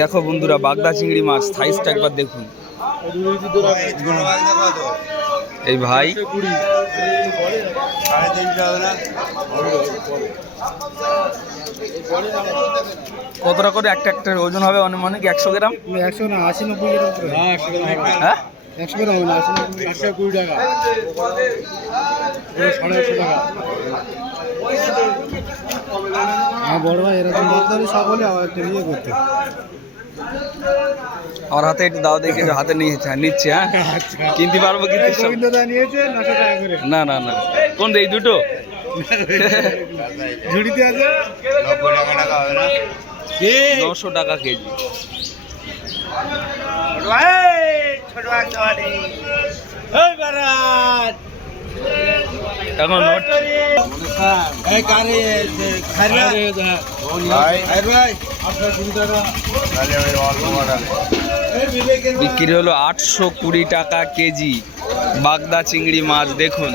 দেখো বন্ধুরা, বাগদা চিংড়ি মাছ সাইজটা একবার দেখুন। এই ভাই কতটা করে একটা ওজন হবে? অনেক 100 গ্রাম, 100 না 80-90 গ্রাম। হ্যাঁ 100 গ্রাম হবে না, 80-20 টাকা, 150 টাকা। হ্যাঁ বড় ভাই, এরকম দরদারি সকলে আবার নিয়ে করতে। আমার হাতে একটু দাও দেখে, হাতে নিচ্ছে। হ্যাঁ কিনতে পারবো কিন্তু গোবিন্দদা নিয়েছে 900 টাকা করে। না না না, কোন এই দুটো ঝুড়িতে আছে 900 টাকা কেজি। এখন বিক্রি হলো 820 টাকা কেজি বাগদা চিংড়ি মাছ। দেখুন